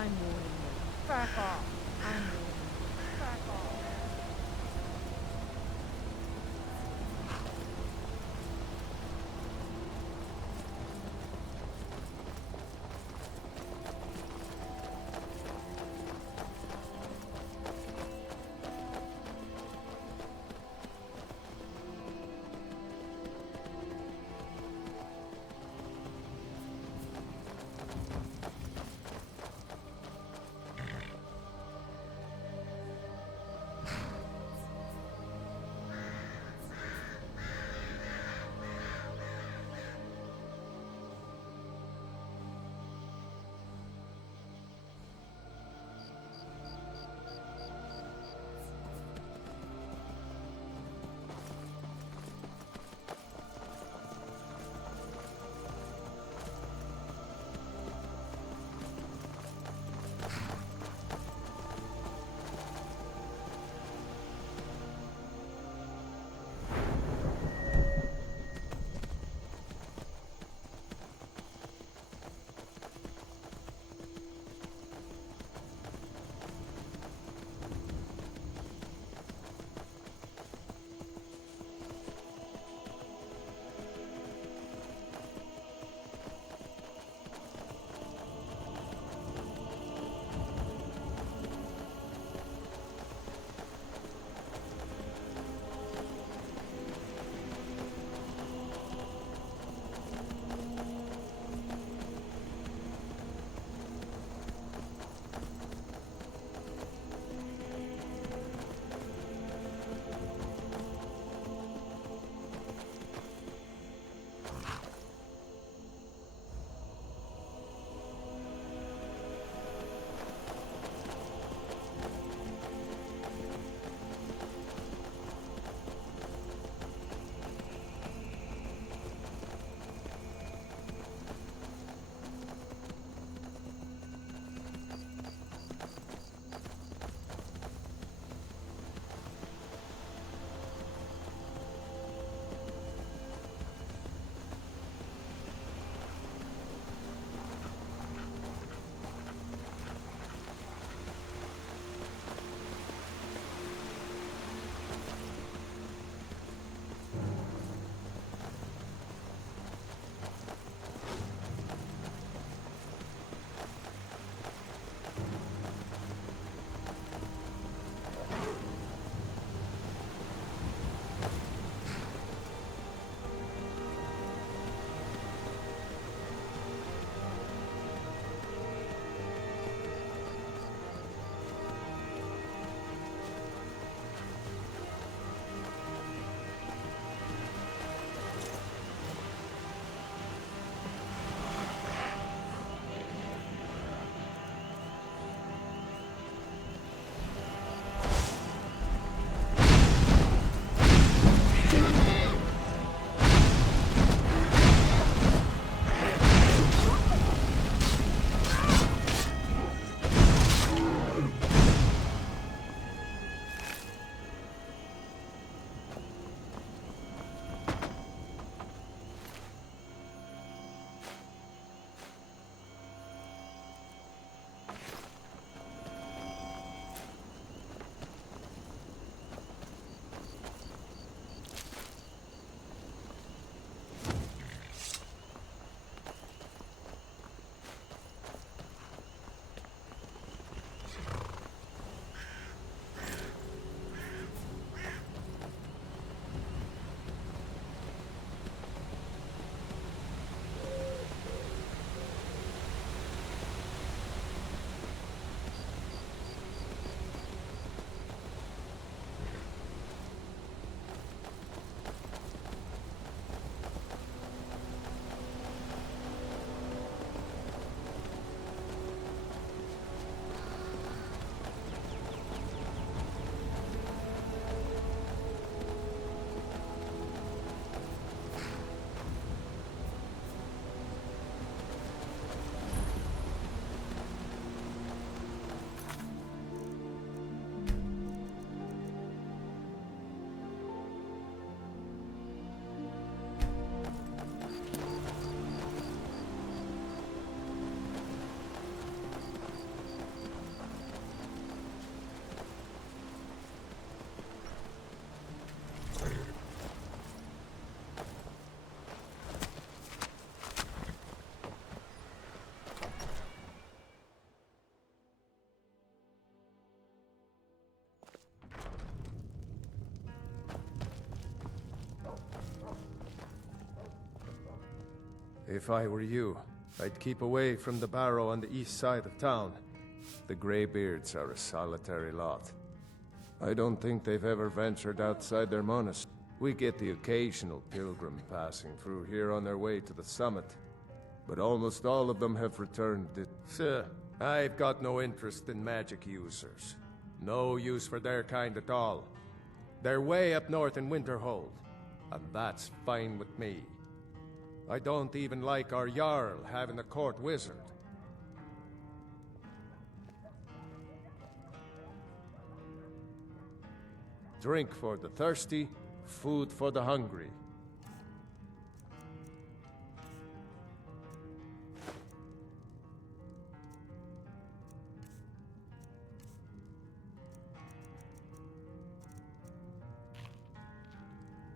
I'm warning you. Fuck off. I'm warning you. Fuck off. If I were you, I'd keep away from the barrow on the east side of town. The Greybeards are a solitary lot. I don't think they've ever ventured outside their monastery. We get the occasional pilgrim passing through here on their way to the summit, but almost all of them have returned. Sir, I've got no interest in magic users. No use for their kind at all. They're way up north in Winterhold, and that's fine with me. I don't even like our Jarl having a court wizard. Drink for the thirsty, food for the hungry.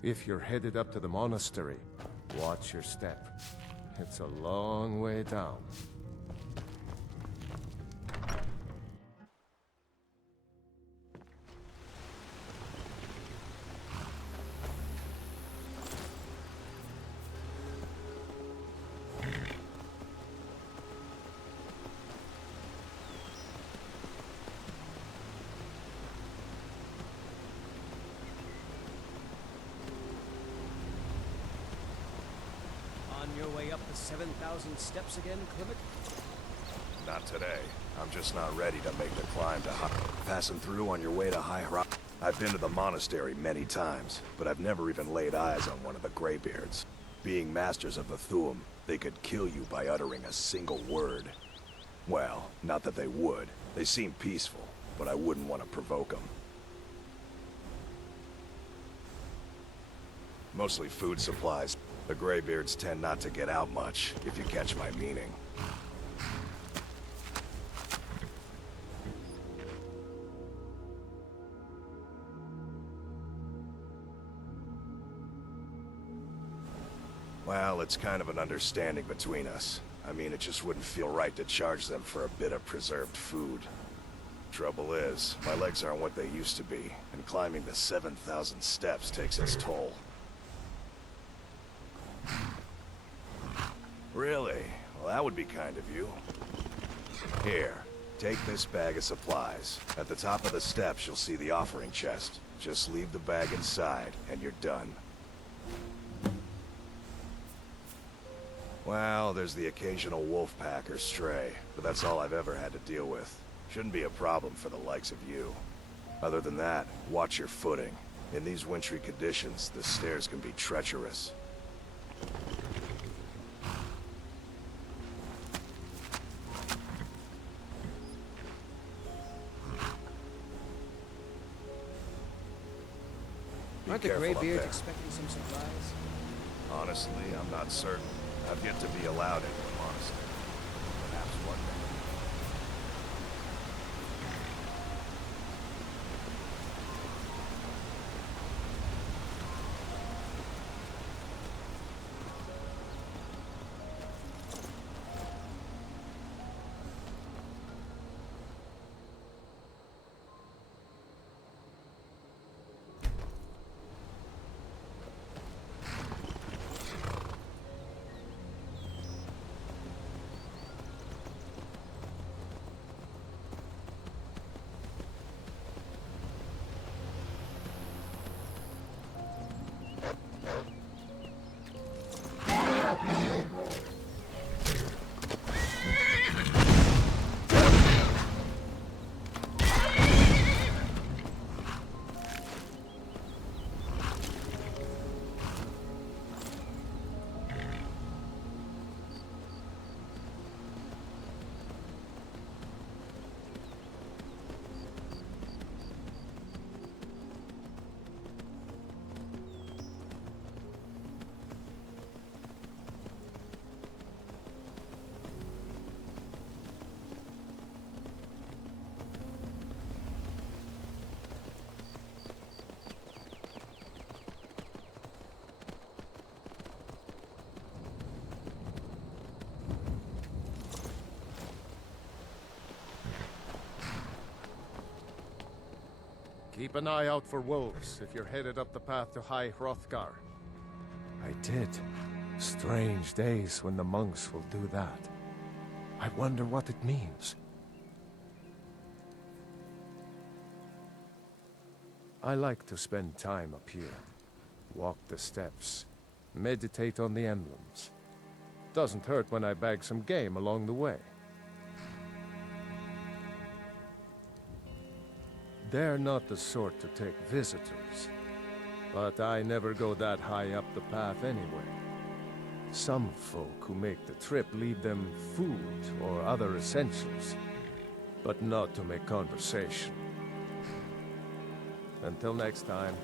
If you're headed up to the monastery, watch your step. It's a long way down. Your way up the 7,000 steps again, Klimek? Not today. I'm just not ready to make the climb to passing through on your way to High Rock. I've been to the monastery many times, but I've never even laid eyes on one of the Greybeards. Being masters of the Thuum, they could kill you by uttering a single word. Well, not that they would. They seem peaceful, but I wouldn't want to provoke them. Mostly food supplies. The Greybeards tend not to get out much, if you catch my meaning. Well, it's kind of an understanding between us. I mean, it just wouldn't feel right to charge them for a bit of preserved food. Trouble is, my legs aren't what they used to be, and climbing the 7,000 steps takes its toll. Really? Well, that would be kind of you. Here, take this bag of supplies. At the top of the steps, you'll see the offering chest. Just leave the bag inside, and you're done. Well, there's the occasional wolf pack or stray, but that's all I've ever had to deal with. Shouldn't be a problem for the likes of you. Other than that, watch your footing. In these wintry conditions, the stairs can be treacherous. Aren't the Greybeards expecting some supplies? Honestly, I'm not certain. I've yet to be allowed into the monastery. Perhaps one day. Keep an eye out for wolves if you're headed up the path to High Hrothgar. I did. Strange days when the monks will do that. I wonder what it means. I like to spend time up here. Walk the steps. Meditate on the emblems. Doesn't hurt when I bag some game along the way. They're not the sort to take visitors. But I never go that high up the path anyway. Some folk who make the trip leave them food or other essentials, but not to make conversation. Until next time.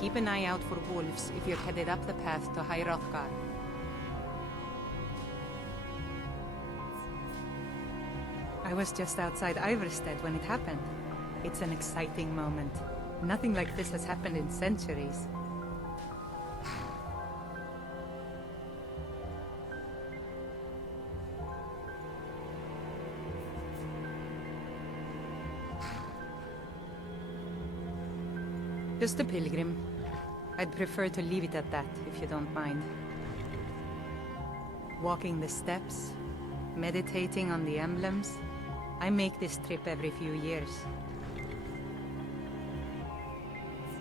Keep an eye out for wolves if you're headed up the path to High Hrothgar. I was just outside Iverstead when it happened. It's an exciting moment. Nothing like this has happened in centuries. Just a pilgrim. I'd prefer to leave it at that, if you don't mind. Walking the steps, meditating on the emblems. I make this trip every few years.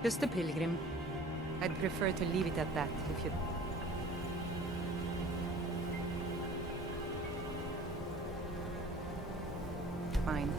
Just a pilgrim. I'd prefer to leave it at that, if you... Fine.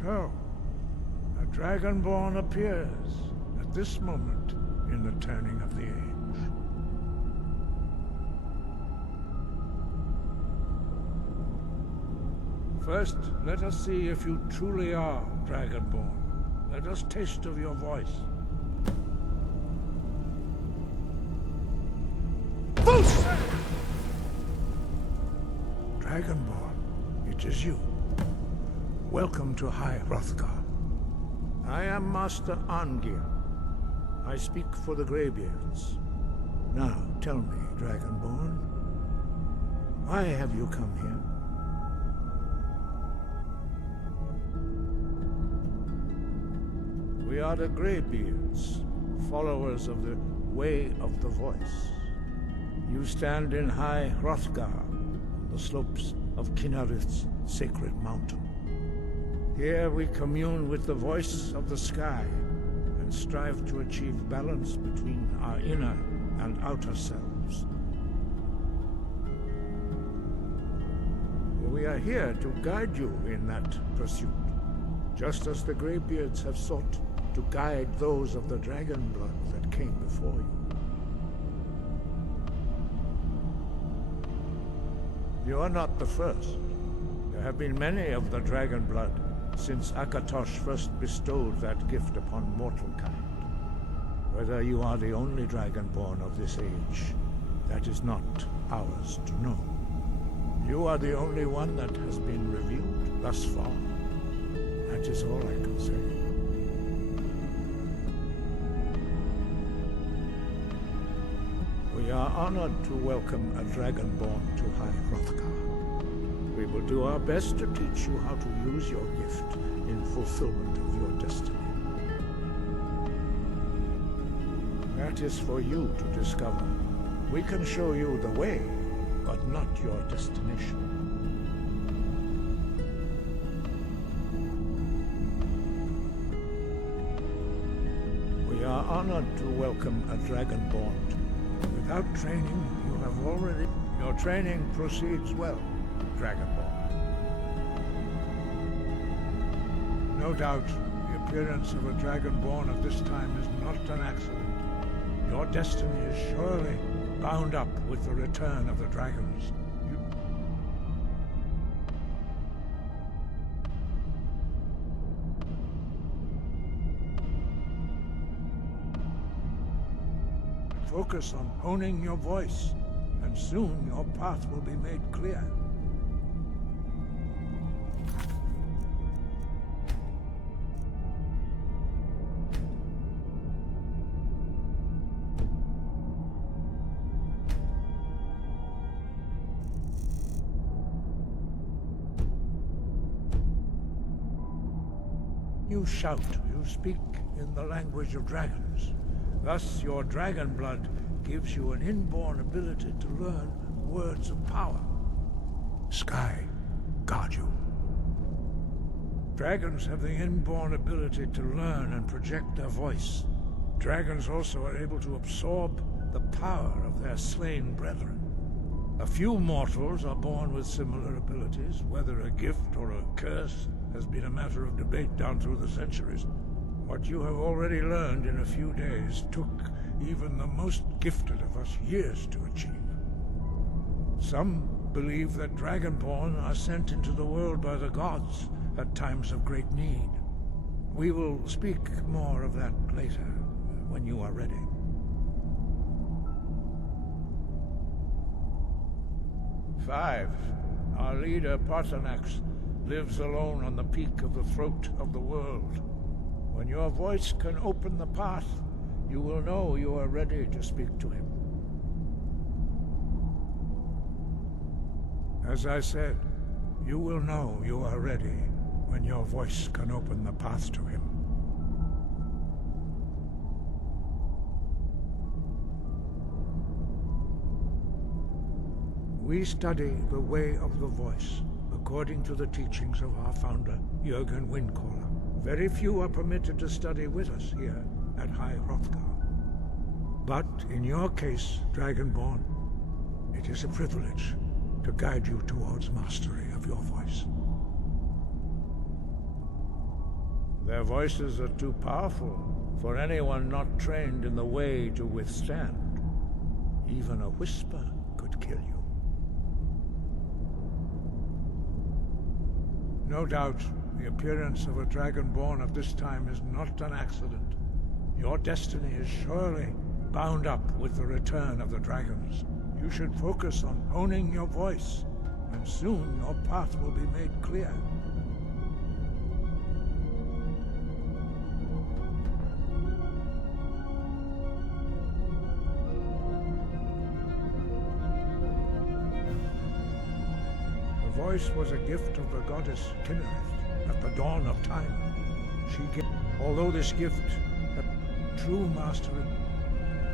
So, a Dragonborn appears at this moment in the turning of the age. First, let us see if you truly are Dragonborn. Let us taste of your voice. Dragonborn, it is you. Welcome to High Hrothgar. I am Master Arngir. I speak for the Greybeards. Now, tell me, Dragonborn, why have you come here? We are the Greybeards, followers of the Way of the Voice. You stand in High Hrothgar, on the slopes of Kinnarith's sacred mountain. Here we commune with the voice of the sky and strive to achieve balance between our inner and outer selves. We are here to guide you in that pursuit, just as the Greybeards have sought to guide those of the dragon blood that came before you. You are not the first. There have been many of the dragon blood since Akatosh first bestowed that gift upon mortal kind. Whether you are the only dragonborn of this age, that is not ours to know. You are the only one that has been revealed thus far. That is all I can say. We are honored to welcome a dragonborn to High Hrothgar. We will do our best to teach you how to use your gift in fulfillment of your destiny. That is for you to discover. We can show you the way, but not your destination. We are honored to welcome a dragonborn. Without training, you have already... Your training proceeds well, Dragonborn. No doubt, the appearance of a Dragonborn at this time is not an accident. Your destiny is surely bound up with the return of the dragons. Focus on honing your voice, and soon your path will be made clear. You shout, you speak in the language of dragons. Thus, your dragon blood gives you an inborn ability to learn words of power. Sky, guard you. Dragons have the inborn ability to learn and project their voice. Dragons also are able to absorb the power of their slain brethren. A few mortals are born with similar abilities. Whether a gift or a curse has been a matter of debate down through the centuries. What you have already learned in a few days took even the most gifted of us years to achieve. Some believe that Dragonborn are sent into the world by the gods at times of great need. We will speak more of that later, when you are ready. Five, our leader Paarthurnax lives alone on the peak of the throat of the world. When your voice can open the path, you will know you are ready to speak to him. As I said, you will know you are ready when your voice can open the path to him. We study the way of the voice, according to the teachings of our founder, Jürgen Windcaller. Very few are permitted to study with us here at High Hrothgar. But in your case, Dragonborn, it is a privilege to guide you towards mastery of your voice. Their voices are too powerful for anyone not trained in the way to withstand. Even a whisper could kill you. No doubt, the appearance of a Dragonborn at this time is not an accident. Your destiny is surely bound up with the return of the dragons. You should focus on honing your voice, and soon your path will be made clear. The voice was a gift of the goddess Kinnereth at the dawn of time. She gave, although this gift had true mastery,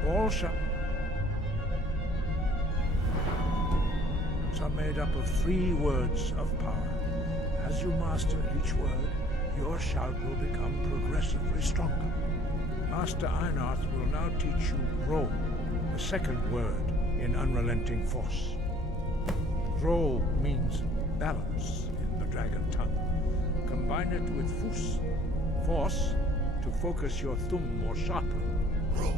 all shouts are made up of 3 words of power. As you master each word, your shout will become progressively stronger. Master Einarth will now teach you Ro, the 2nd word in Unrelenting Force. Ro means balance in the dragon tongue. Combine it with Fus, force, to focus your thumb more sharply. Ro.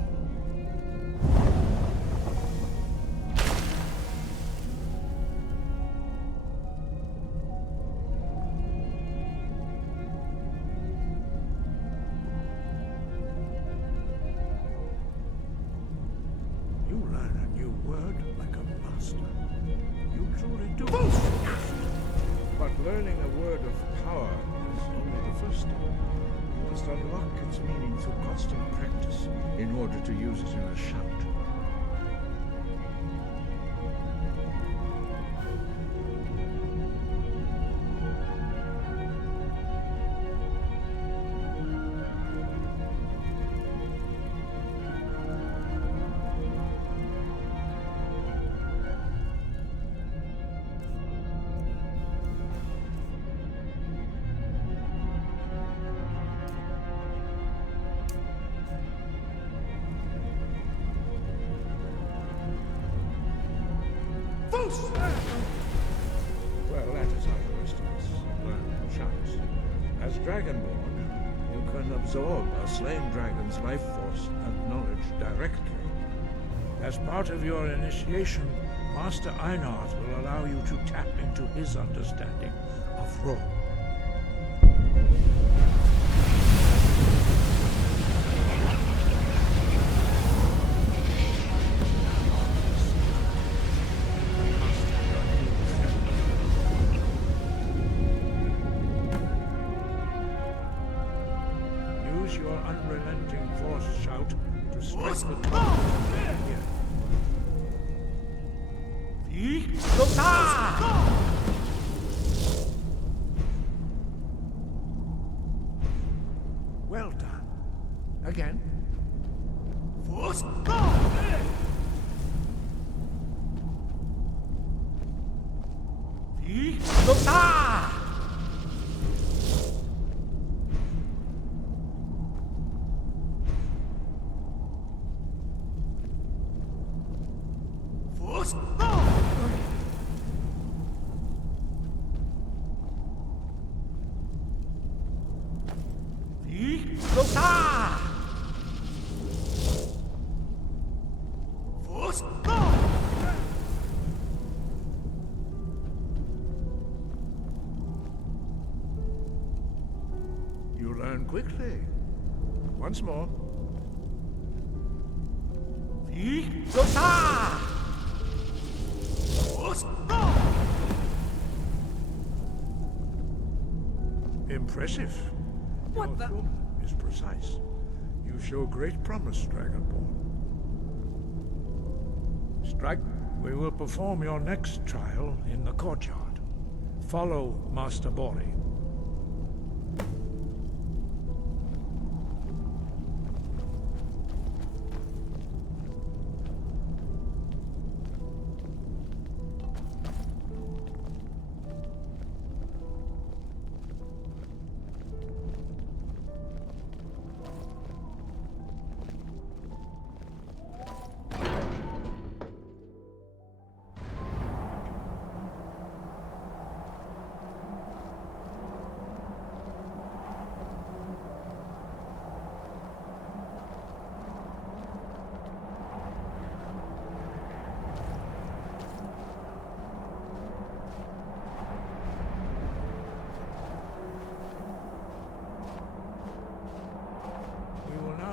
You learn a new word like a master. You truly do. But learning a word of power is only the first step. You must unlock its meaning through constant practice in order to use it in a shout. Well, that is how the rest of us learn shouts. As Dragonborn, you can absorb a slain dragon's life force and knowledge directly. As part of your initiation, Master Einarth will allow you to tap into his understanding of Ro. Use your unrelenting force shout to strike the target here. Well done. Again. Force. Force. Force. You learn quickly. Once more. Impressive. What the? Is precise. You show great promise, Dragonborn. Strike. We will perform your next trial in the courtyard. Follow Master Bori.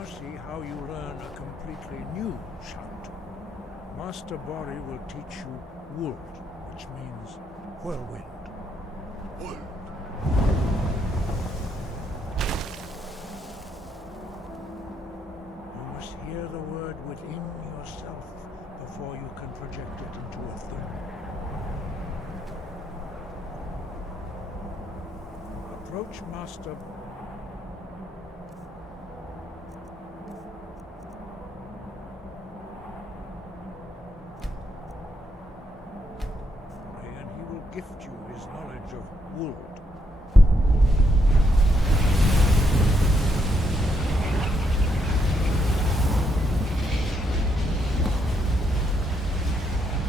now see how you learn a completely new shout. Master Bori will teach you Wold, which means whirlwind. You must hear the word within yourself before you can project it into a thing. Approach Master. And he will gift you his knowledge of Wold.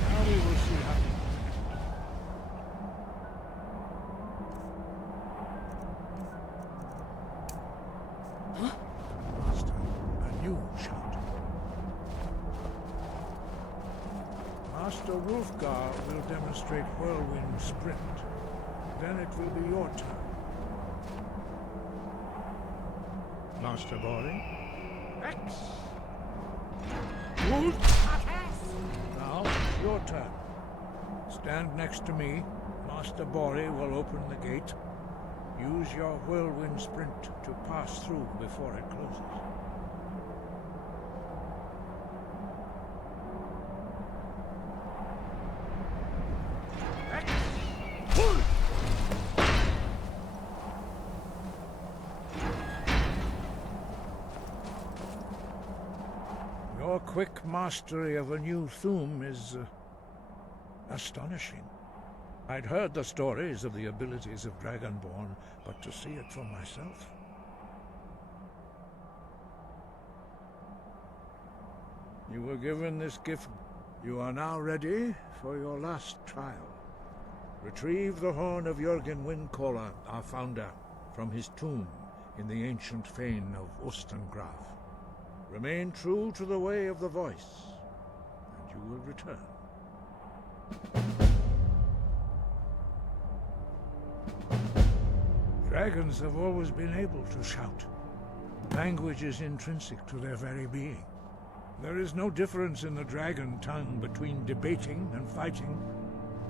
Now we will see how. Master, a new shout. Master Wolfgar will demonstrate Whirlwind Sprint. Then it will be your turn. Master Bori. X. Wolf. Now, it's your turn. Stand next to me. Master Bori will open the gate. Use your Whirlwind Sprint to pass through before it closes. Your quick mastery of a new Thum is astonishing. I'd heard the stories of the abilities of Dragonborn, but to see it for myself. You were given this gift. You are now ready for your last trial. Retrieve the horn of Jürgen Windcaller, our founder, from his tomb in the ancient fane of Ostengraf. Remain true to the way of the voice, and you will return. Dragons have always been able to shout. Language is intrinsic to their very being. There is no difference in the dragon tongue between debating and fighting.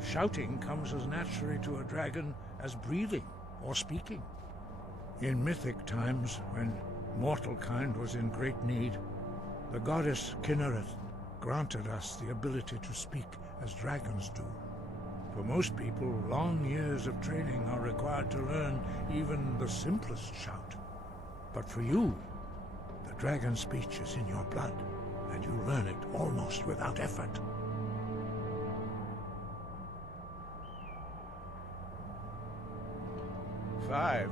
Shouting comes as naturally to a dragon as breathing or speaking. In mythic times, when mortal kind was in great need, the goddess Kinnereth granted us the ability to speak as dragons do. For most people, long years of training are required to learn even the simplest shout. But for you, the dragon speech is in your blood, and you learn it almost without effort. Five.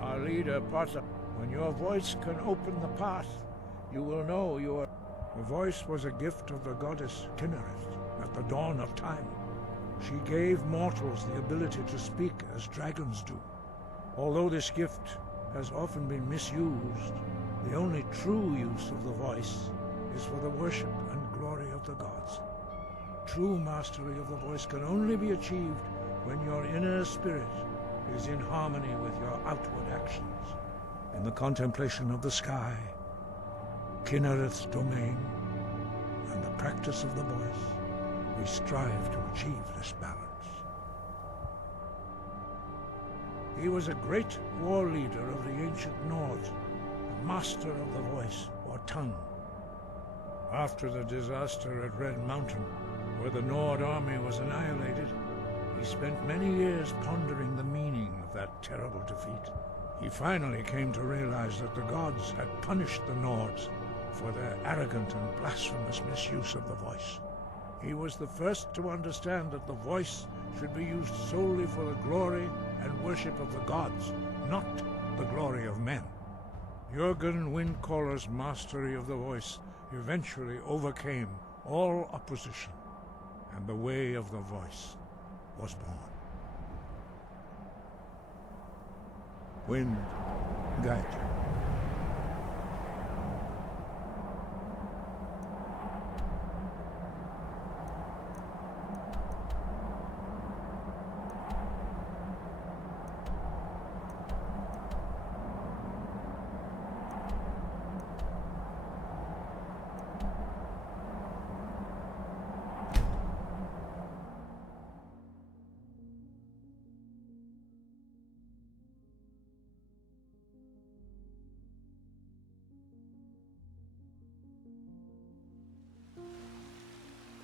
Our leader, Potter. When your voice can open the path, you will know you are... The voice was a gift of the goddess Kinnereth at the dawn of time. She gave mortals the ability to speak as dragons do. Although this gift has often been misused, the only true use of the voice is for the worship and glory of the gods. True mastery of the voice can only be achieved when your inner spirit is in harmony with your outward actions. In the contemplation of the sky, Kinnereth's domain, and the practice of the voice, we strive to achieve this balance. He was a great war leader of the ancient Nords, a master of the voice, or tongue. After the disaster at Red Mountain, where the Nord army was annihilated, he spent many years pondering the meaning of that terrible defeat. He finally came to realize that the gods had punished the Nords for their arrogant and blasphemous misuse of the voice. He was the first to understand that the voice should be used solely for the glory and worship of the gods, not the glory of men. Jürgen Windcaller's mastery of the voice eventually overcame all opposition, and the way of the voice was born. Wind, guide you.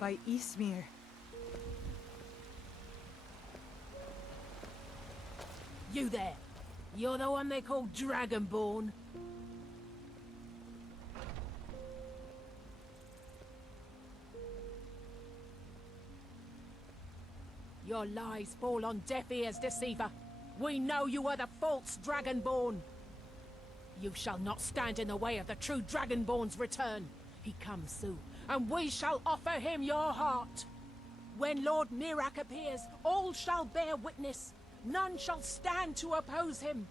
by Ismir. You there. You're the one they call Dragonborn. Your lies fall on deaf ears, deceiver. We know you are the false Dragonborn. You shall not stand in the way of the true Dragonborn's return. He comes soon, and we shall offer him your heart. When Lord Mirak appears, all shall bear witness. None shall stand to oppose him.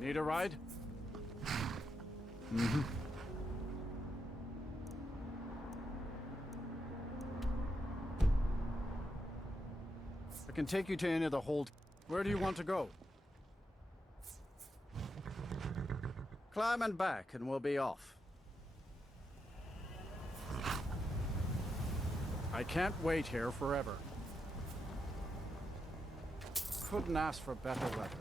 Need a ride? Mm-hmm. I can take you to any of the hold. Where do you want to go? Climb and back, and we'll be off. I can't wait here forever. Couldn't ask for better weather.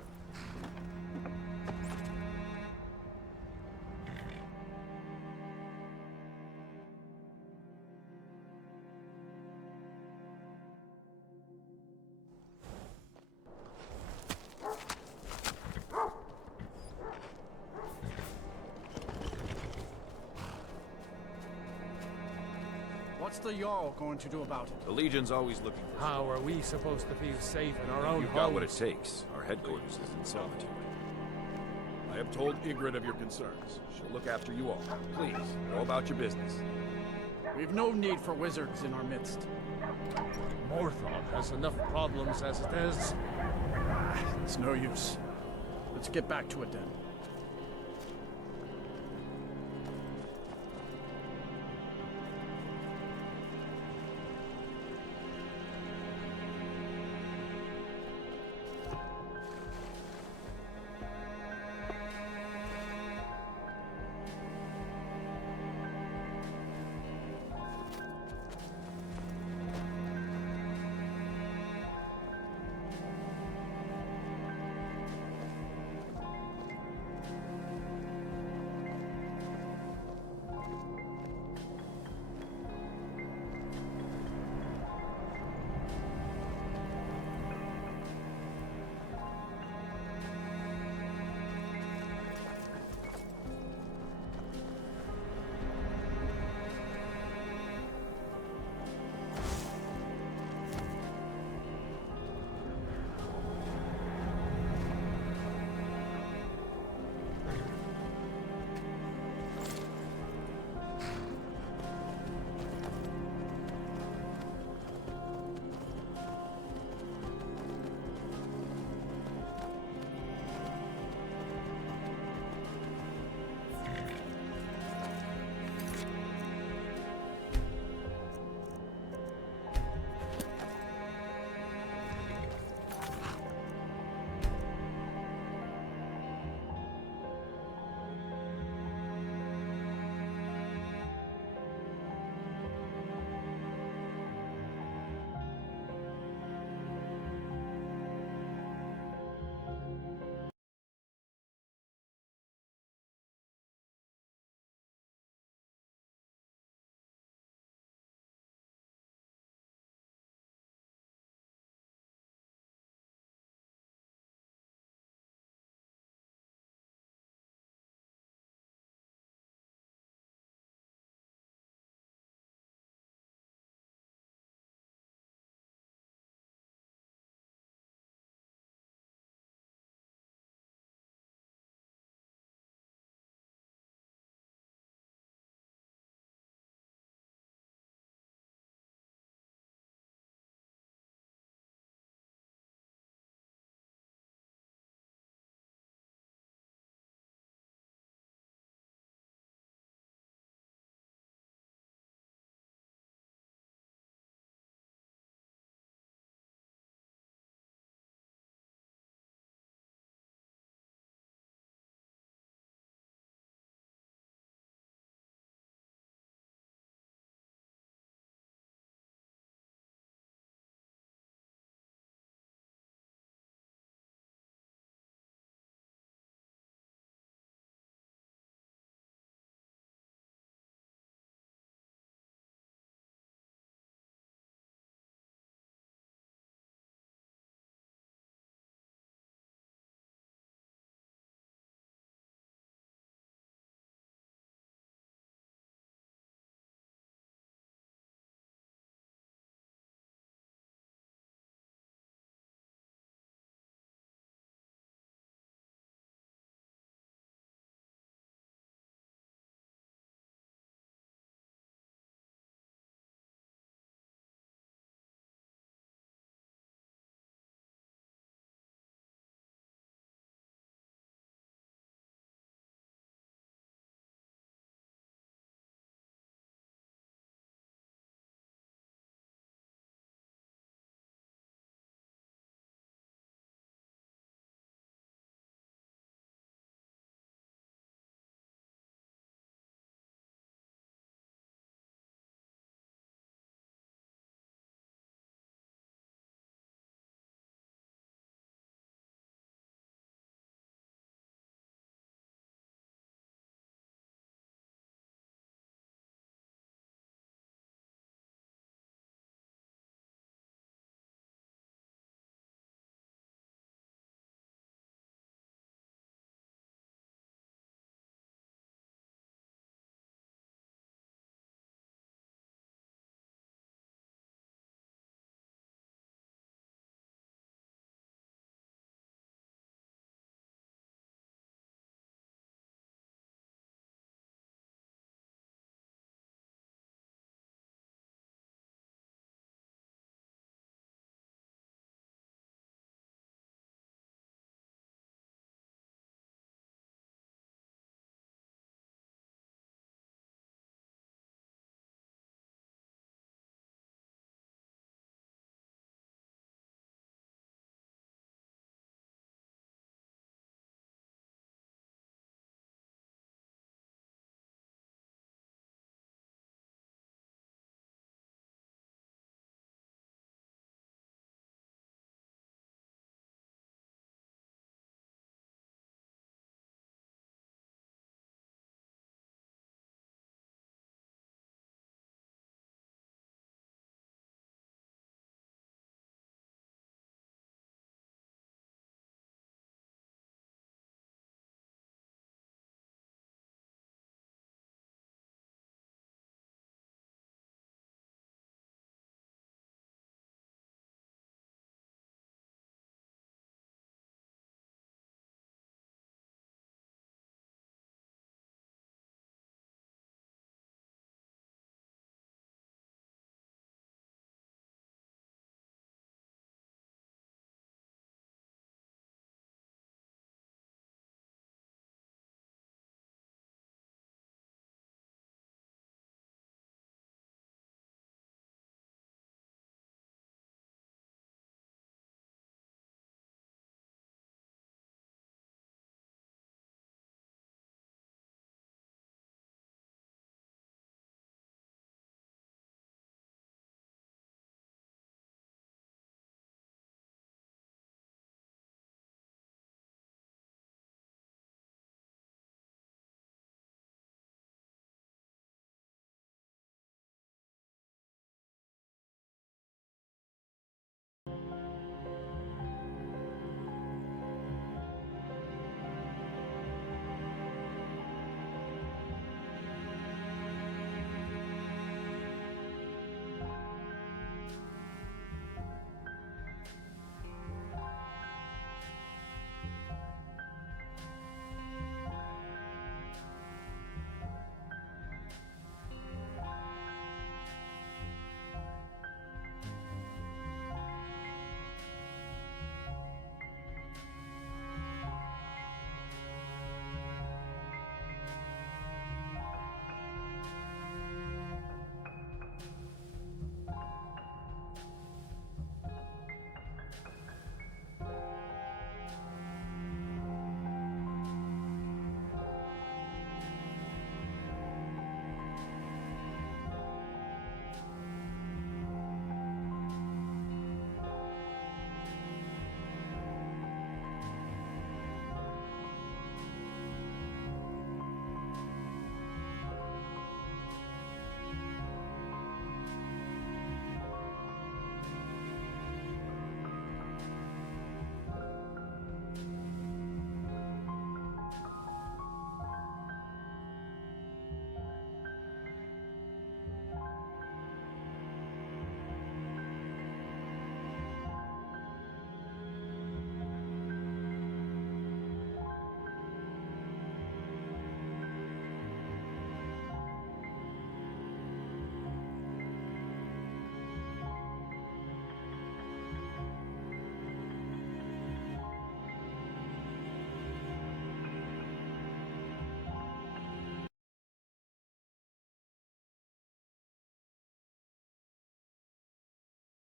What's the Jarl going to do about it? The Legion's always looking for... How are we supposed to feel safe in our own You've got what it homes? takes. Our headquarters is in Solitude. I have told Ygritte of your concerns. She'll look after you all. Please, go about your business. We've no need for wizards in our midst. Morthon has enough problems as it is. It's no use. Let's get back to it then.